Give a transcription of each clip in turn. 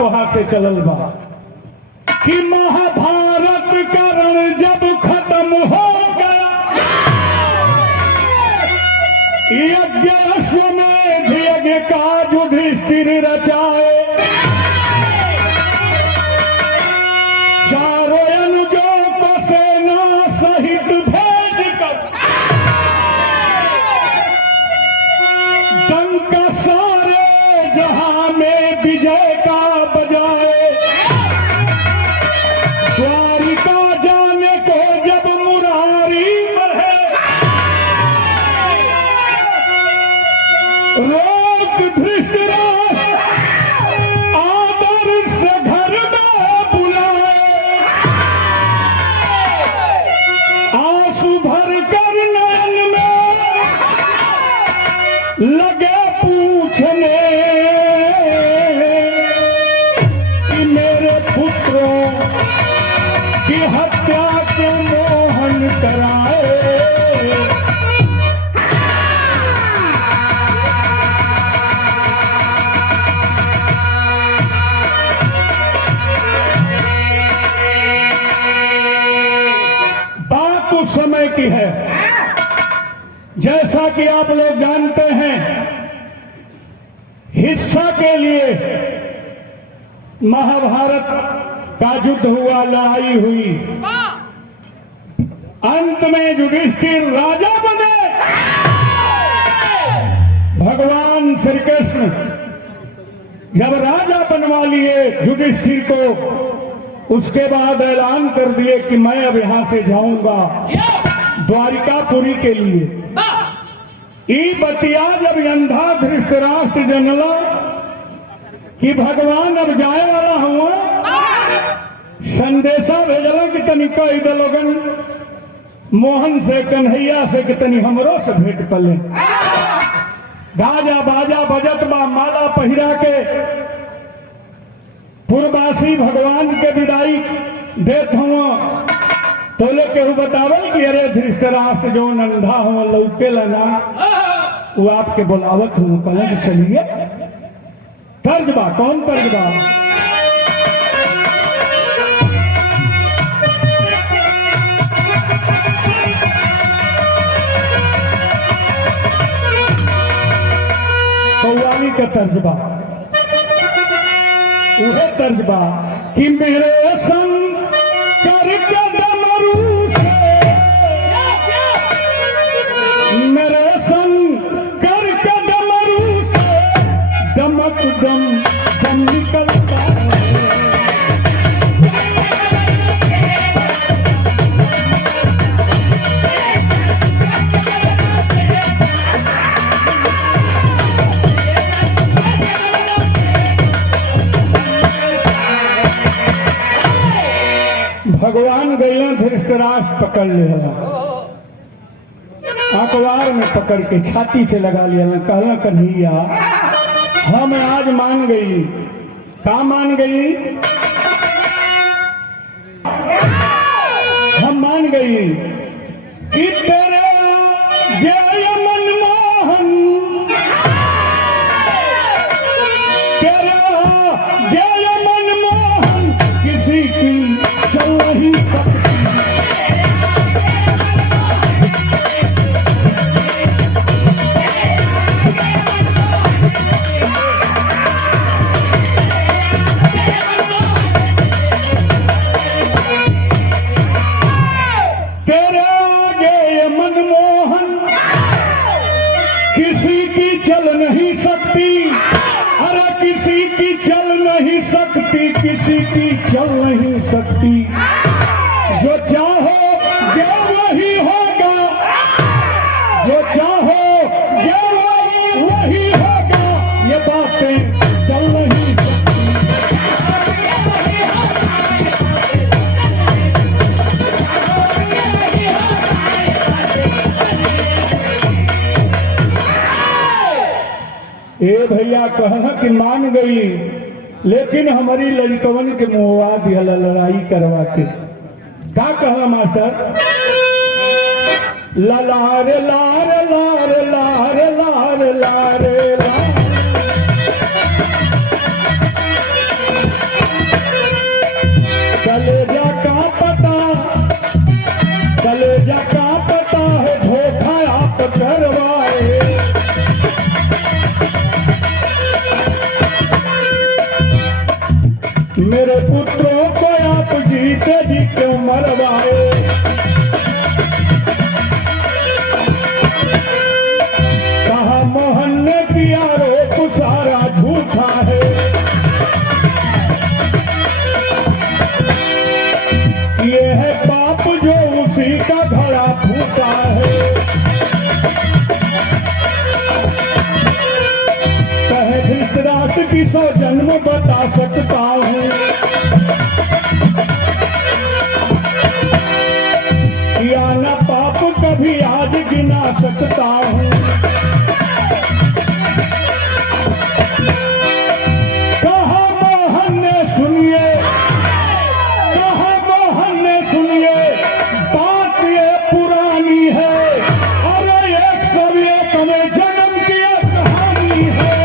वहां से चलल बा कि महाभारत का रण जब खत्म हो गया, यज्ञ अश्वमेध यज्ञ का युधिष्ठिर रचाए, चारों अनुजों को सेना सहित भेज कर डंका सारे जहां में विजय का बजाए। द्वारिका जाने को जब मुरारी बढ़े, रोक धृतराष्ट्र आदर से घर में बुलाए, आंसू भर कर नयन में लगे पूछने कि मेरे पुत्रों की हत्या के मोहन कराए। बात उस समय की है, जैसा कि आप लोग जानते हैं, हिस्सा के लिए महाभारत का युद्ध हुआ, लड़ाई हुई। अंत में युधिष्ठिर राजा बने। भगवान श्री कृष्ण जब राजा बनवा लिए युधिष्ठिर को, उसके बाद ऐलान कर दिए कि मैं अब यहां से जाऊंगा द्वारिकापुरी के लिए। ई बतिया जब अंधा धृतराष्ट्र जनला कि भगवान अब जाए वाला हुआ, संदेशा भेजला कि तनी कह दलोगन मोहन से कन्हैया से कि तनी हमरो से भेंट कर ले। गाजा बाजा बजत बा, माला पहिरा के पूर्ववासी भगवान के विदाई देत हुआ। तोले केहू बतावल कि अरे धृतराष्ट्र जो नंधा हुआ लौके लना, वो आपके बुलावत हूँ, कहले कि चलिए। तर्ज बा, कौन तर्ज बा? कौवाली का तर्ज बा, वह तर्ज बा कि मेरे संग करके डमरू से, मेरे संग करके डमरू से दमक दम दम निकलता है। भगवान गैला धृतराष्ट्र पकड़ लिया, अखबार में पकड़ के छाती से लगा लिया, कहला कन्हैया हम आज मान गई। का मान गई? हम मान गई कि तेरे जय मनमोहन, तेरा जय मनमोहन किसी की चल नहीं सकती। तेरे आगे ये मनमोहन किसी की चल नहीं सकती। अरे किसी की चल नहीं सकती, किसी की चल नहीं सकती। जो चाहो ये वही होगा, जो चाहो ये वही होगा। ये बातें चल नहीं सकती। ए भैया कहना कि मान गई, लेकिन हमारी लड़कवन के मुहवा दिया लड़ाई करवा के। का कहना मास्टर? लारे लारे लारे लारे लारे लारे लारे कि 100 जन्म बता सकता हूँ, किया न पाप कभी आज गिना सकता हूँ। कहा मोहन ने सुनिए, कहा मोहन ने सुनिए, बात ये पुरानी है, अरे 101वें जन्म की कहानी है।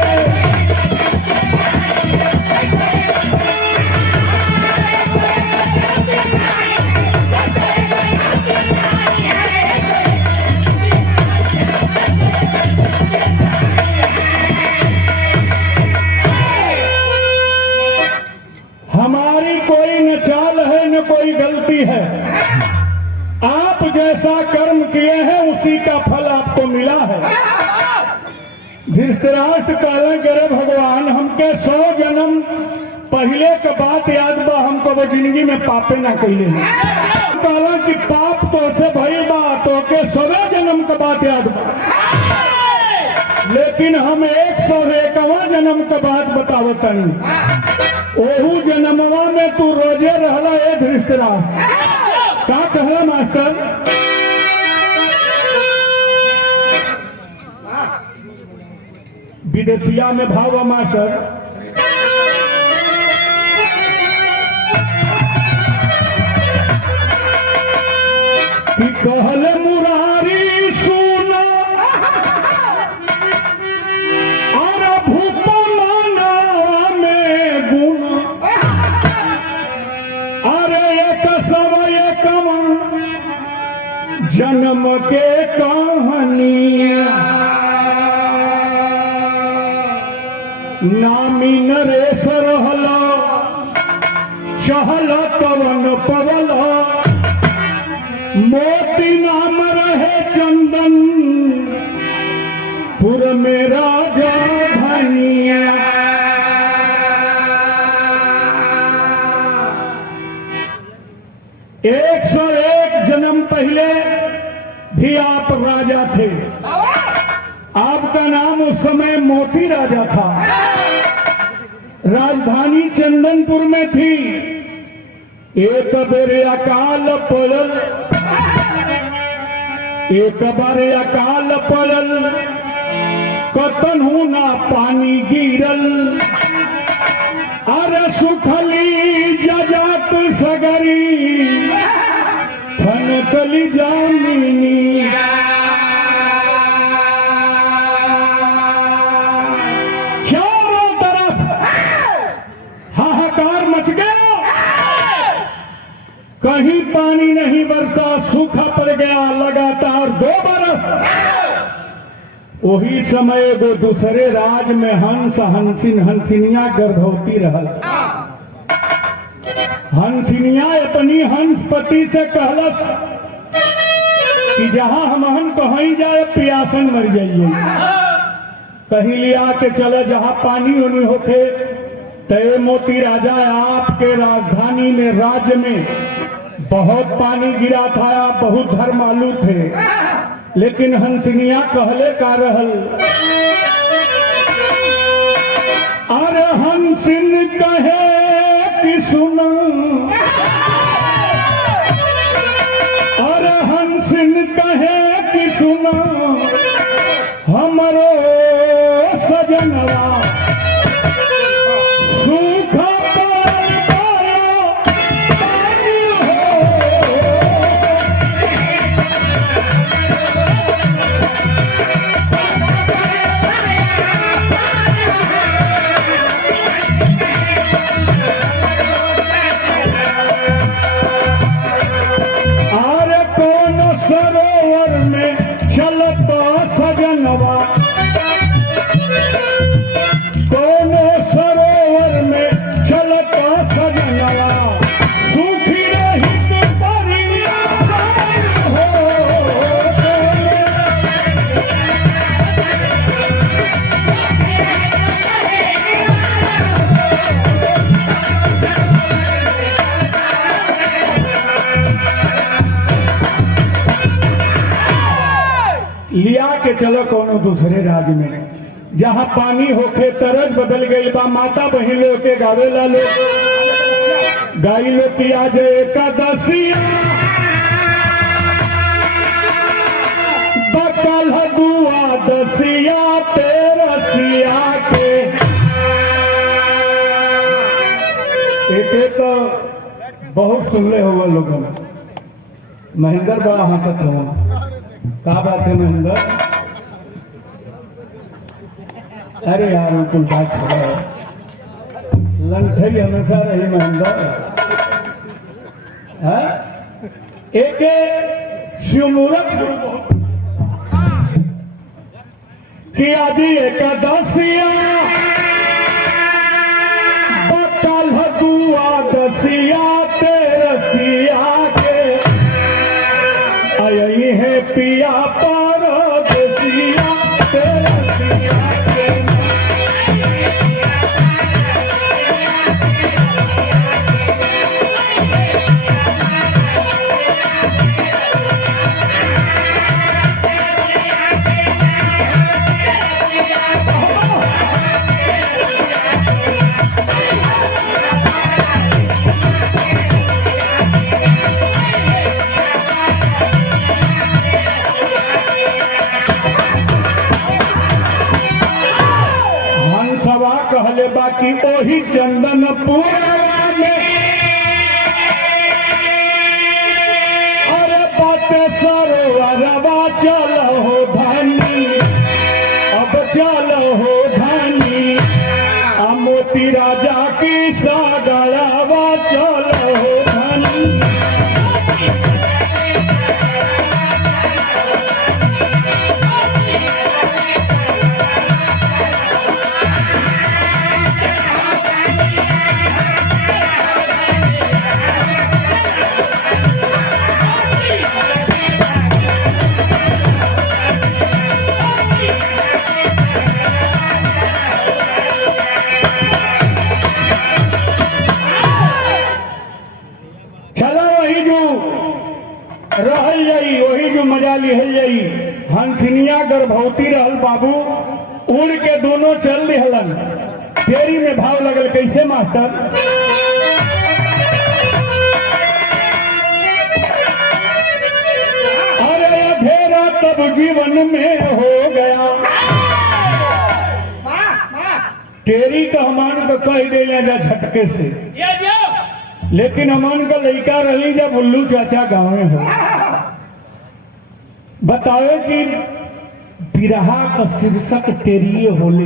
हमारी कोई न चाल है न कोई गलती है, आप जैसा कर्म किए हैं उसी का फल आपको मिला है। धृतराष्ट्र कहले रे भगवान, हमके 100 जन्म पहले के बात याद बा, हमको वो जिंदगी में पापे ना कैले हैं। कहला कि पाप तो से भइल बा, तो के 100 जन्म के बात याद बा, लेकिन हम 101वां जन्म के बात बतावतनी। ओहू जन्मवा में तू रोजे रहला ए धृतराष्ट्र। का कहला मास्टर? विदेशिया में भाव मास्टर, कि कहले मुरारी सुना और भूप माना में गुण, अरे एक सब एकम जन्म के कहानियां, नामी नरेश रहला चहल पवन पवल, मोती नाम रहे चंदन पुर में राजा धनिया। एक 101 जन्म पहले भी आप राजा थे। आपका नाम उस समय मोती राजा था। राजधानी चंदनपुर में थी। एक बेरे अकाल पड़ल, एक बारे अकाल पड़ल, कतनहु ना पानी गिरल, अरे सुखली जजात सगरी थनकली जामिनी। चारों तरफ हाहाकार मच गया, कहीं पानी नहीं बरसा, सूखा पड़ गया लगातार 2 बरस। वही समय वो दूसरे राज में हंस हंसिन हंसिनिया गर्भवती रहल। हंसिनिया अपनी हंसपति से कहलस कि जहां हमहन कहीं जाए पियासन मर जाइए, कहीं लिया के चले जहां पानी उनी होके। तय मोती राजा आपके राजधानी में राज्य में बहुत पानी गिरा था, आप बहुत धर्मालु थे, लेकिन हंसिनिया कहले का रहल, अरे हंसिन कहे कि सुना, अरे हंसिन कहे कि सुना, हमरो सजनवा सूखा पड़ल बाला पानी हो। अरे कौन सरोवर में चलता सजनवा, कौन सरोवर में चलता सजनवा, सूखी रहित परिया हो। लिया के चलो कोनो दूसरे राज्य में, जहाँ पानी होखे तरज बदल गई बा। माता बहन लोग के गावेला लोग गाई लो की आज एकादशिया बकल दुआ दसिया तेरसिया के एक तो बहुत सुनले हुआ लोगों महेंद्र बड़ा हंसत हो का बात है महेंद्र? अरे यार उनको बात छोड़ा लंठई हमेशा रही महेंद्र। एक शिवमूर्त की आदि एकादशिया बकल दुआ दसिया तेरसिया के आई है पिया पर दसिया तेरसिया के। कहले बाकी ओही चंदनपुरवा में अरे बाते सरोवरवा चलो हो धनी अब चलो हो धनी मोती राजा की सागरवा चलो हो धनी। रहल जाई वही जो मजा लिहल जाई। हंसनिया गर्भवती रहल बाबू उड़ के दोनों चल दिहलन। तेरी में भाव लगल कैसे मास्टर? अरे अंधेरा तब जीवन में हो गया तेरी तो हमान को कह दिया जा झटके से। लेकिन अमन का लड़का रही जब उल्लू चाचा गाँव में हो बतावे कि बिरहा का शीर्षक तेरी होले।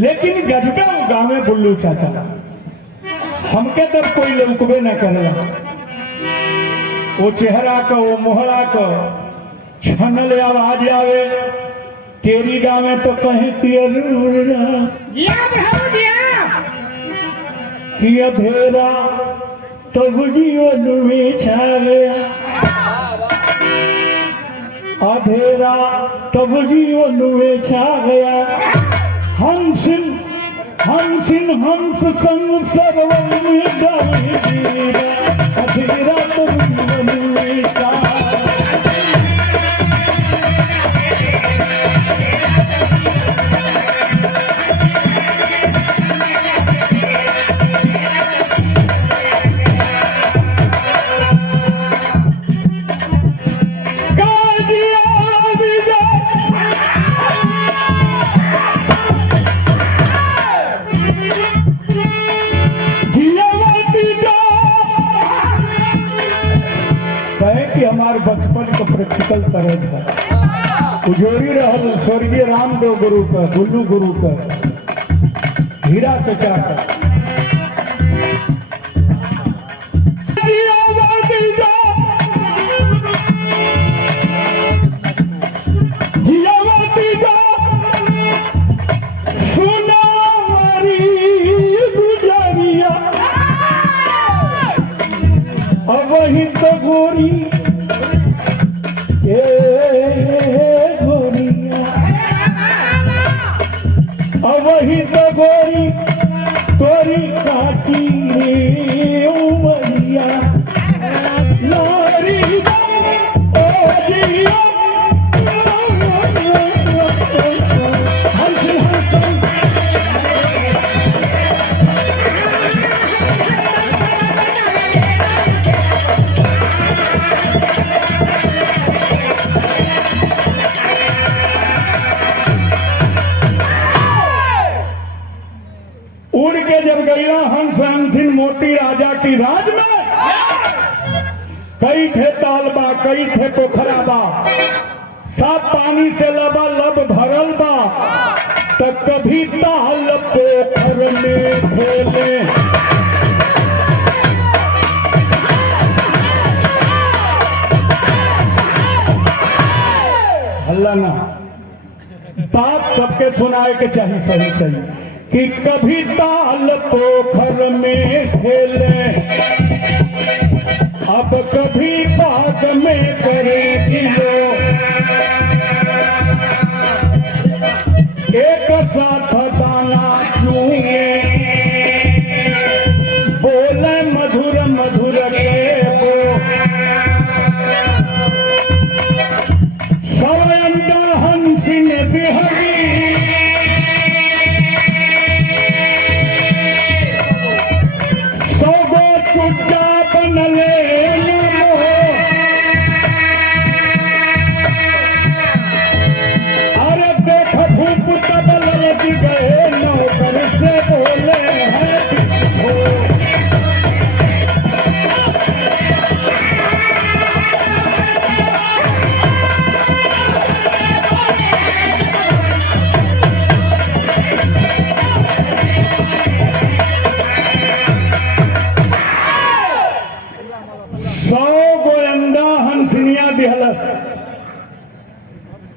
लेकिन गजबे वो गाँव में बुल्लू चाचा हमके तब कोई लौकबे न करे। वो चेहरा का वो मोहरा का छनल आवाज आवे तेरी गाँव में तो कहीं कि अंधेरा तब जीवन में छा गया अंधेरा तब जीवन में छा गया। हंस संग सर्वम में अंधेरा तब जीवन में छा हमारे बचपन का प्रैक्टिकल तरह था। उजोरी रहल स्वर्गीय रामदेव गुरु का गुल्लू गुरु का हीरा चचा का अब वही तो गोरी वही तो गोरी तोरी काटी रे उमरिया नारी ओ जिया सहन सिंह मोती राजा की राज में कई थे तालबा, कई थे पोखरा बा, सब पानी से लबालब भरल बा, तो कभी ताल पोखर में खेले। हल्ला ना, बात सबके सुनाए के चाहिए सही सही कि कभी ताल पोखर में खेले, अब कभी बाग में करे किलो, एक साथ दाना चूए, बोले मधुर मधुर के वो, सवयंदा हंसिन बिहरी, सौगो चुच्चा बनले गए नौकर से बोले हैं सौ गो अंडा हंसनिया दिहलस।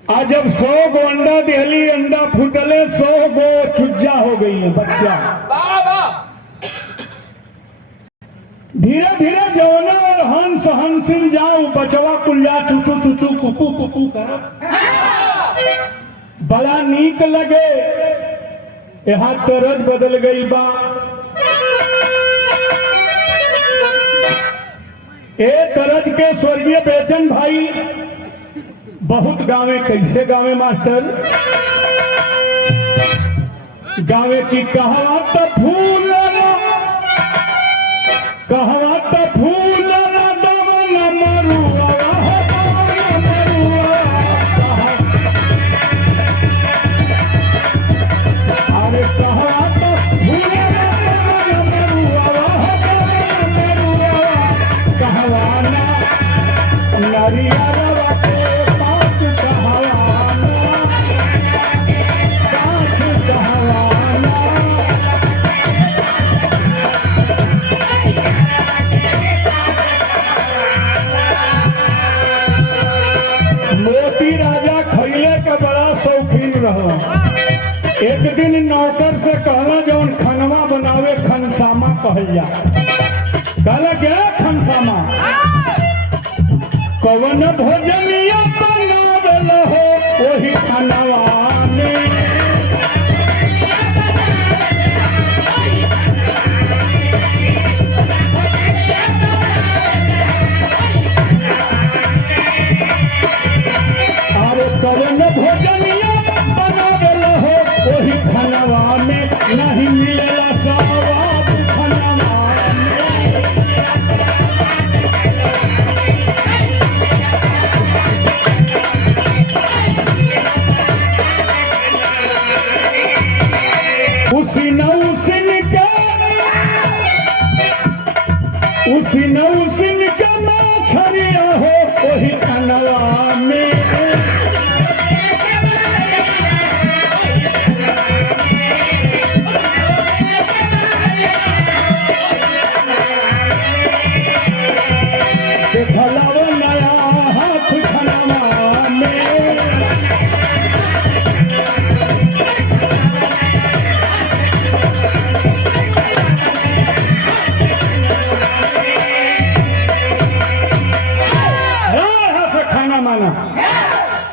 आज जब 100 गो अंडा दिहली, अंडा फूटले 100 गो चुज्जा हो गई है बच्चा। धीरे धीरे जौना और हंस हंसिन जाऊं बचवा कुल्ला चुचू चुचू कुकू कुकू कर बड़ा नीक लगे। यहाँ तरज बदल गई बा। ए तरज के स्वर्गीय बेचन भाई बहुत गावे, कैसे गावे मास्टर? गावे की कहावत फूल कहावत फूल दमन मरुआ, अरे कहावत फूल कहवाना नरिया मोती राजा खैले का बड़ा शौकीन रहो। एक दिन नौकर से कहला जौन खनवा बनावे खनसामा कहल जा। कहला क्या खनसामा? कवन भोजनिया बनावेल हो वही खनवा में, कवन भोजनिया बनावेल हो वही खनवा में, नहीं मिलेला स्वाद खनवा में। उसी नौसिन के मछरिया हो वही खनवा में।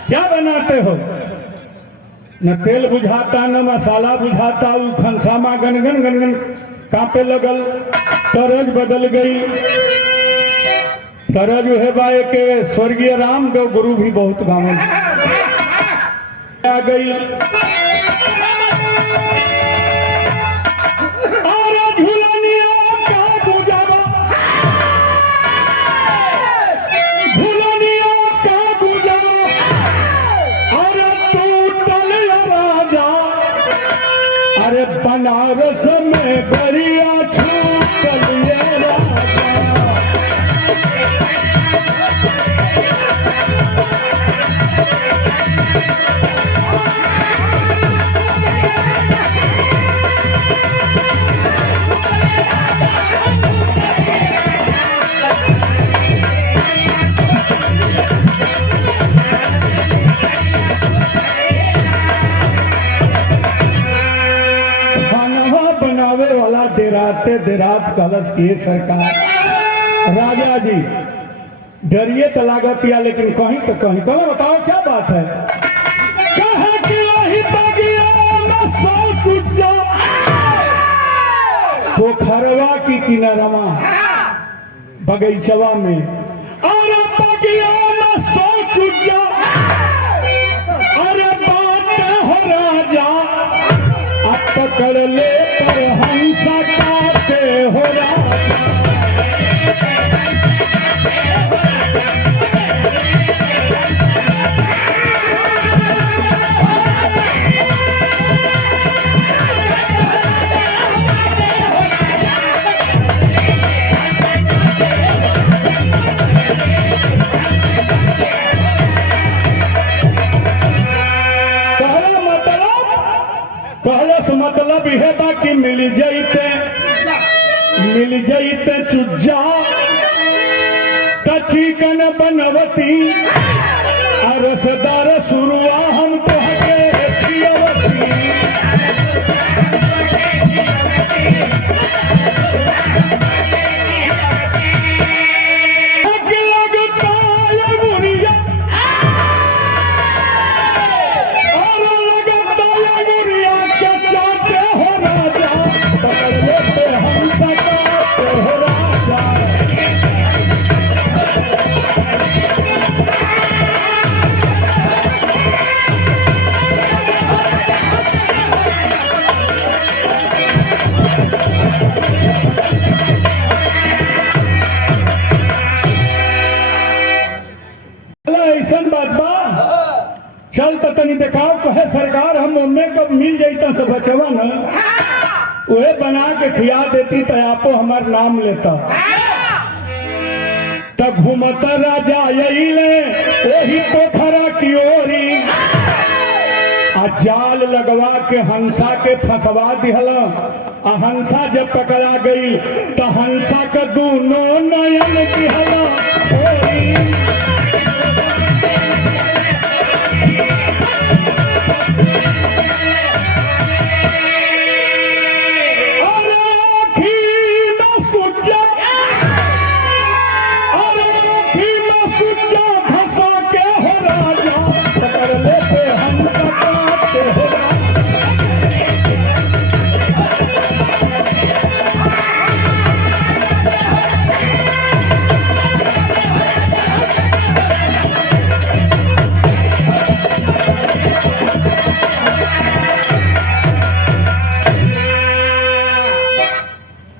क्या बनाते हो? न तेल बुझाता न मसाला बुझाता। उ खनसामा गनगन गनगन कांपे लगल। तरज बदल गई। तरज है बाए के स्वर्गीय रामदेव गुरु भी बहुत गावन आ गई। अरे बनारस में गरिया छू जाते देरात कलश किए सरकार राजा जी डरिए तो लागत या लेकिन कहीं तो कहीं कहो बताओ क्या बात है। कहा कि वही बगिया में सोच उठ जाओ पोखरवा की किनारमा बगीचवा में और बगिया में सोच उठ जाओ। अरे बात हो राजा अब पकड़ ले पर हंसा काटे हो राजा। मतलब यह बा कि मिल जाइते चुज्जा चिकन बनवती रसदार सुरुआ हम तो हके खियवती। लगता है मुनिया और लगता है मुनिया के चाहते हो राजा पकड़ लेते हम सकाते हो राजा। ऐसा बात बा चल तो तनी दिखाओ कहे सरकार हम मम्मी कब मिल जाता से बचवा न वह बना के खिया देती तो आपो हमार नाम लेता। तब घूमता राजा यही ले वही पोखरा की ओरी जाल लगवा के हंसा के फंसवा दिहला। हंसा जब पकड़ा गई तो हंसा का दोनों नयन दिहला ओरी।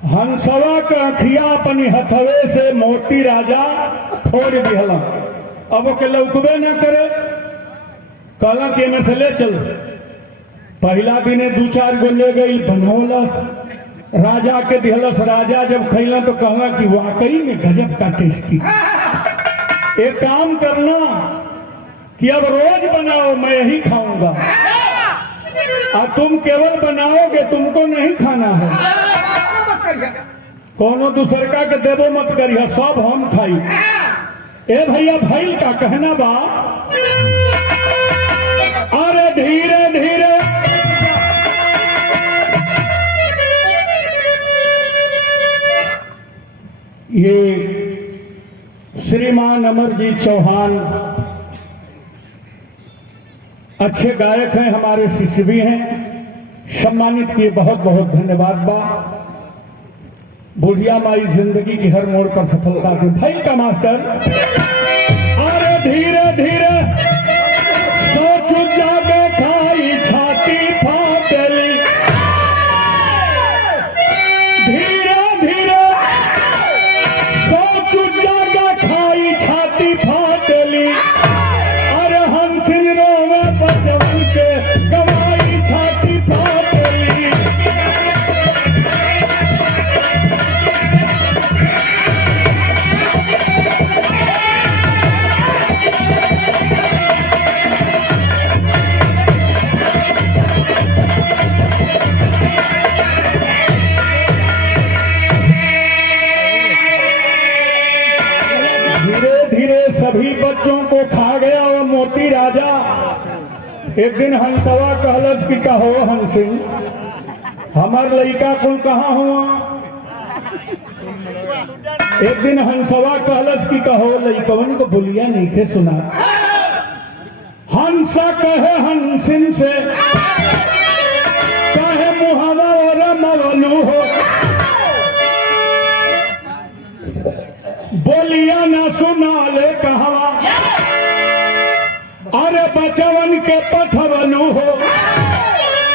हंसवा के अखिया अपनी हथवे से मोती राजा फोड़ दिहला। अब के लौकबे न करे कहला कि में से ले चल। पहला दिन दू चार गो ले गई बनौलस राजा के दिहलस। राजा जब खैला तो कहला कि वाकई में गजब का टेस्टी। एक काम करना कि अब रोज बनाओ मैं यही खाऊंगा और तुम केवल बनाओगे तुमको नहीं खाना है। कोनो दूसर का के देवो मत करिए सब हम खाई। ए भैया भाई का कहना बा अरे धीरे धीरे ये श्रीमान अमरजीत चौहान अच्छे गायक हैं हमारे शिष्य भी हैं सम्मानित किए बहुत बहुत धन्यवाद बा। बुढ़िया माई जिंदगी की हर मोड़ पर सफलता दी भाई का मास्टर। अरे धीरे धीरे सोच जागे खाई छाती फाटली। धीरे धीरे सोच जागे खाई छाती फाटली। अरे हम सिंगरों में बचवन के गवाई छाती फाटली। सभी बच्चों को खा गया वो मोती राजा। एक दिन हंसवा कहलस कि कहो हंसिन हमार लड़का कुल कहाँ हुआ एक दिन हंसवा कहलस की कहो लइकवन को बोलिया नहीं के सुना। हंसा कहे हंसिन से कहे मुहावा और मवलू हो, बोलिया ना सुना ले कहवा, अरे बचवन के पथवलू हो,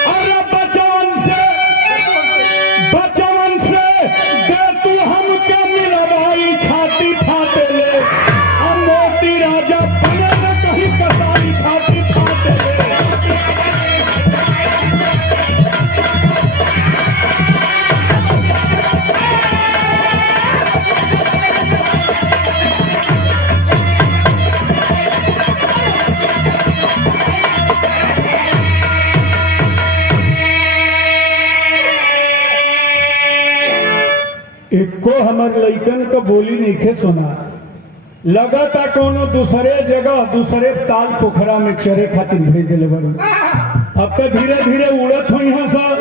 अरे बचवन से दे तू हमके मिलवाई छाती फाटे ले, हम मोती राजा बने न कहीं कसाई छाती फाटे ले। एको हमर लइकन का बोली नहीं सुना, लगाता कोनो दूसरे जगह दूसरे ताल पोखरा में चरे खातिर भेज दिले बड़ी। अब तो धीरे धीरे उड़त हुई हैं सब,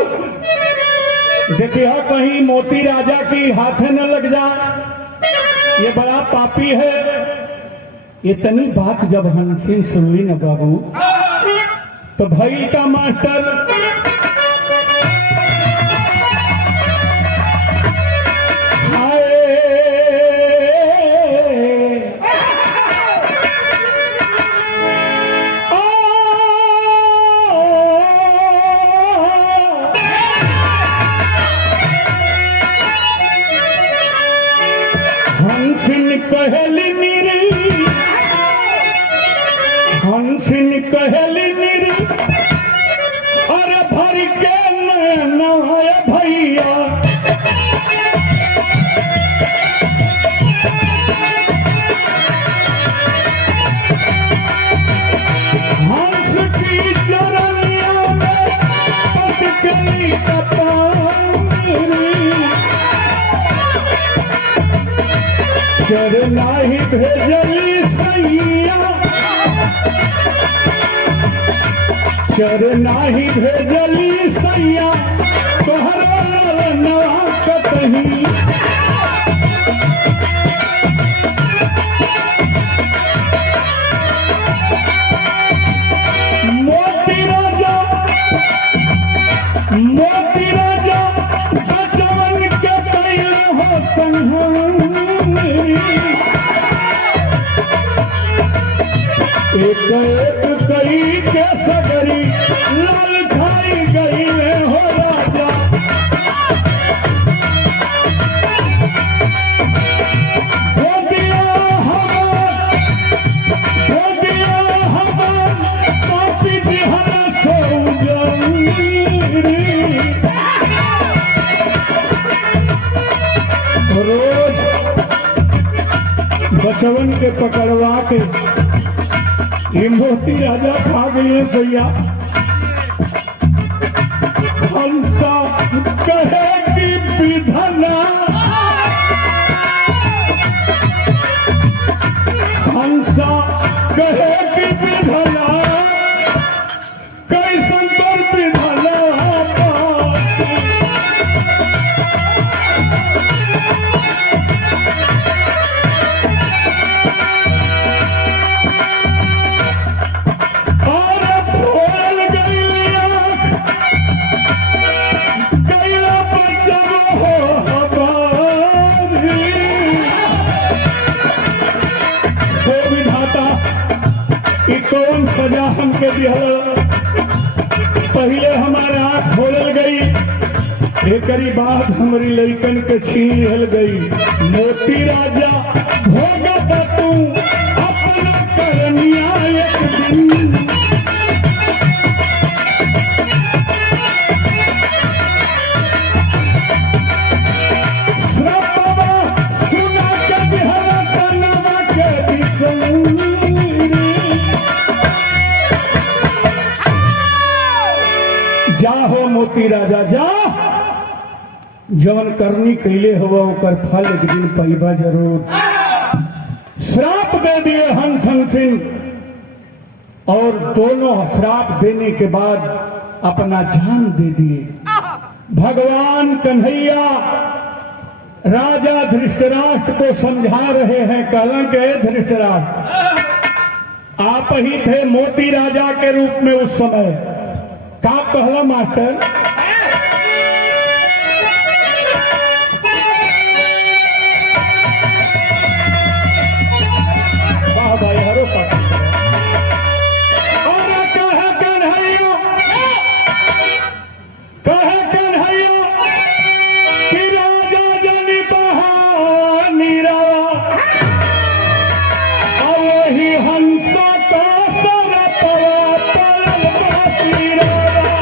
देखिए कहीं मोती राजा की हाथे न लग जाए, ये बड़ा पापी है। इतनी बात जब हंसिन सुनली न बाबू, तो भाई का मास्टर हंसिन कहली निरी, अरे भर के नैना भैया, हंस की चरनिया में पटकनी चरना ही भेजली सैया, चरना ही भेजली सैया, तोहरा नवा कतही। मोती राजा बचवन के कैल हो संहारी, एक एक कई के सगरी लाल खाई गई में हो राजा। हो दिया हमार पापी जिहरा रोज बचवन के पकड़वा के ये मोती राजा खा गई है सैया। हंसा कहे कि विधना, हंसा कहे कि विधना, कैसन पर विधना कौन सजा हमके दिया। पहले हमारा आँख खोलल गई, एकरी बाद हमारी लइकन के छीन लिहल गई। मोती राजा भोगत तू अपना करनिया एक दिन, श्रपवा सुना के बिहरा तनवा के बिसंग। जा हो मोती राजा जा, जवन करनी कैले हुआ ओकर फल एक दिन पैबा जरूर। श्राप दे दिए हंसिन, और दोनों श्राप देने के बाद अपना जान दे दिए। भगवान कन्हैया राजा धृतराष्ट्र को समझा रहे हैं। कहना कि धृतराष्ट्र आप ही थे मोती राजा के रूप में उस समय। का कहला मास्टर? वाह भाई हरो और कहे कन्हैया कि राजा जनी बहानी रवा और वही हंसा का सर पवा परल बासी रवा।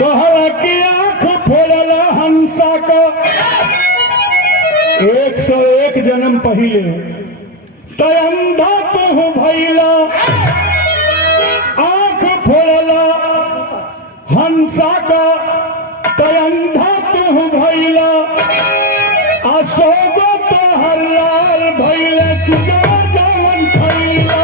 कहला कि आंख फोड़ल हंसा का 101 जन्म पहिले तय अंधा तुहु भैला। आंख फोड़ल हंसा का तय अंधा तुहु भैला। अशोक तो हर लाल भैले चुगवा जवन खैला।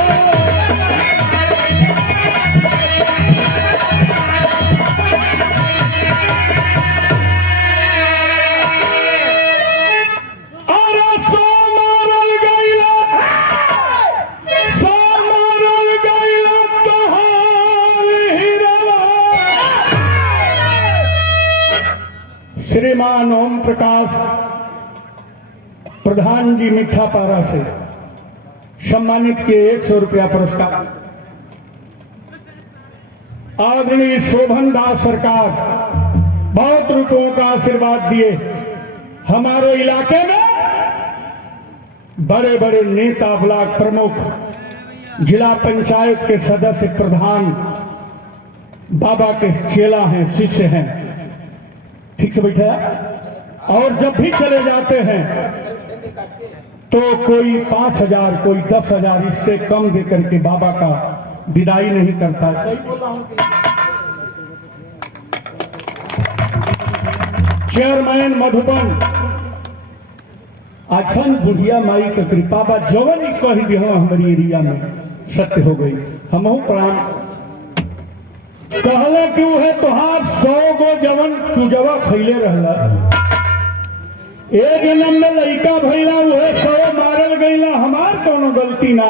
श्रीमान ओम प्रकाश प्रधान जी मिठापारा से सम्मानित किए 100 रुपया पुरस्कार। आदरणीय शोभन दास सरकार बहुत रुपयों का आशीर्वाद दिए। हमारे इलाके में बड़े बड़े नेता ब्लॉक प्रमुख जिला पंचायत के सदस्य प्रधान बाबा के चेला हैं, शिष्य हैं। ठीक से बैठा। और जब भी चले जाते हैं तो कोई 5,000 कोई 10,000 इससे कम देकर के बाबा का विदाई नहीं करता। सही बोल रहा हूं? चेयरमैन मधुबन आछन बुढ़िया माई का कृपा बा जवन ही कह दी हमारी एरिया में सत्य हो गई। हमहू प्राण कहले कि वह तोहार 100 गो जवन पूजवा खैले रहला। एक जन्म में लड़का भैला वह 100 मारल गईला। हमार कोनो गलती ना।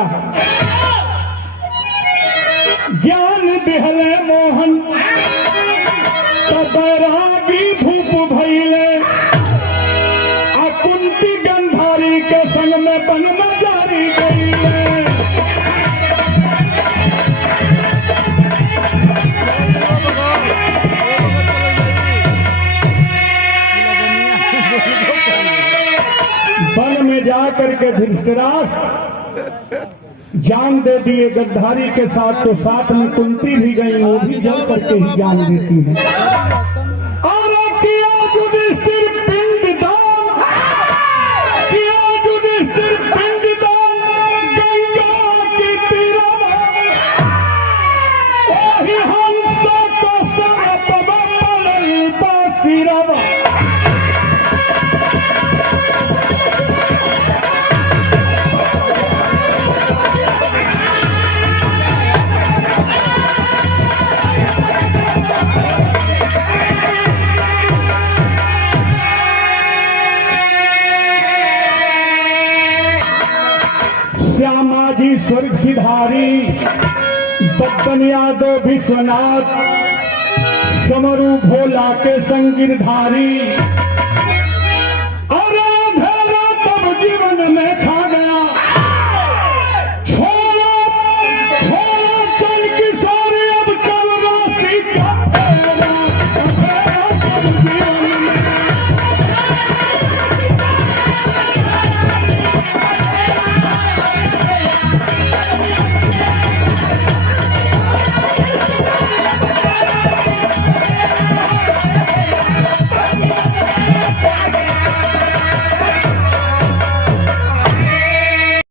ज्ञान दिहले मोहन तब बैरागी भूप भैले। कुंती गंधारी के संग में बन जारी गईले। वन में जाकर के धृतराष्ट्र जान दे दिए गद्दारी के साथ, तो साथ में कुंती भी गई, वो भी जल करके ही जान देती है। और किया युधिष्ठिर पिंडदान, किया युधिष्ठिर पिंडदान गंगा की तीरवा। वही हंस को सरप बपल बासिरवा। श्यामाजी स्वर्ग सिधारी बब्बन यादव विश्वनाथ समरू भोला के संगिरधारी।